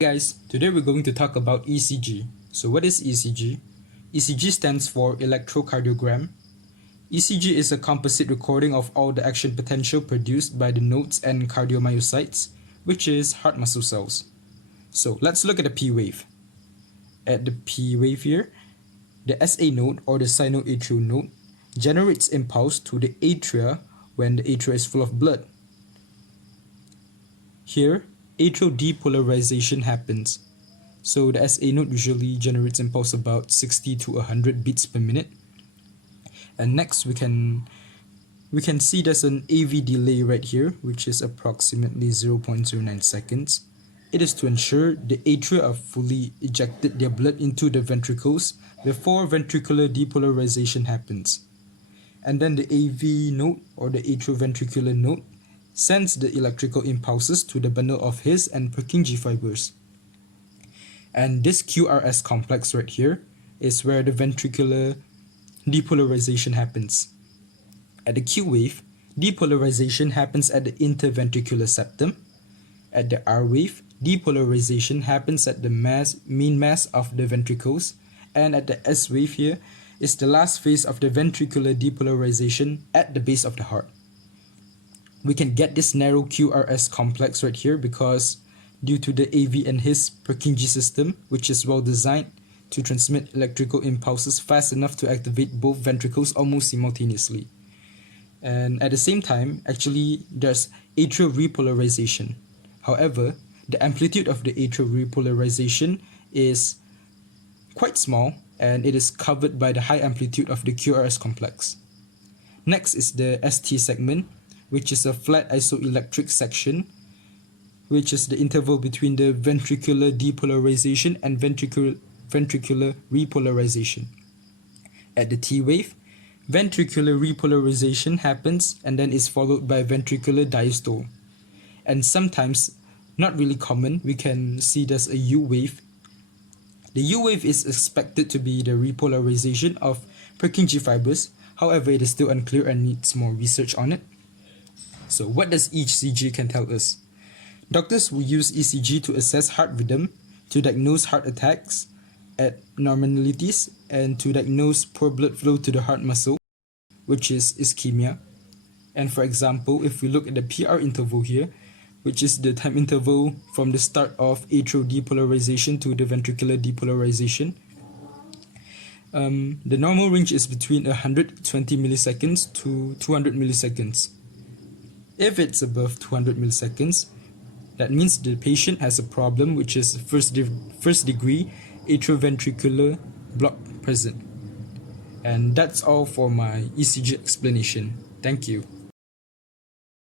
Guys, today we're going to talk about ECG. So what is ECG? ECG stands for Electrocardiogram. ECG is a composite recording of all the action potential produced by the nodes and cardiomyocytes, which is heart muscle cells. So let's look at the P wave. At the P wave here, the SA node or the sinoatrial node generates impulse to the atria when the atria is full of blood. Here, atrial depolarization happens. So the SA node usually generates impulse about 60 to 100 beats per minute. And next we can see there's an AV delay right here, which is approximately 0.09 seconds. It is to ensure the atria are fully ejected their blood into the ventricles before ventricular depolarization happens. And then the AV node or the atrioventricular node sends the electrical impulses to the bundle of His and Purkinje fibers. And this QRS complex right here is where the ventricular depolarization happens. At the Q wave, depolarization happens at the interventricular septum. At the R wave, depolarization happens at the main mass of the ventricles. And at the S wave here is the last phase of the ventricular depolarization at the base of the heart. We can get this narrow QRS complex right here because due to the AV and His Purkinje system, which is well designed to transmit electrical impulses fast enough to activate both ventricles almost simultaneously. And at the same time, actually, there's atrial repolarization. However, the amplitude of the atrial repolarization is quite small and it is covered by the high amplitude of the QRS complex. Next is the ST segment, which is a flat isoelectric section, which is the interval between the ventricular depolarization and ventricular repolarization. At the T wave, ventricular repolarization happens and then is followed by ventricular diastole. And sometimes, not really common, we can see there's a U wave. The U wave is expected to be the repolarization of Purkinje fibers. However, it is still unclear and needs more research on it. So what does ECG can tell us? Doctors will use ECG to assess heart rhythm, to diagnose heart attacks, abnormalities, and to diagnose poor blood flow to the heart muscle, which is ischemia. And for example, if we look at the PR interval here, which is the time interval from the start of atrial depolarization to the ventricular depolarization, the normal range is between 120 milliseconds to 200 milliseconds. If it's above 200 milliseconds, that means the patient has a problem, which is first degree atrioventricular block present. And that's all for my ECG explanation. Thank you.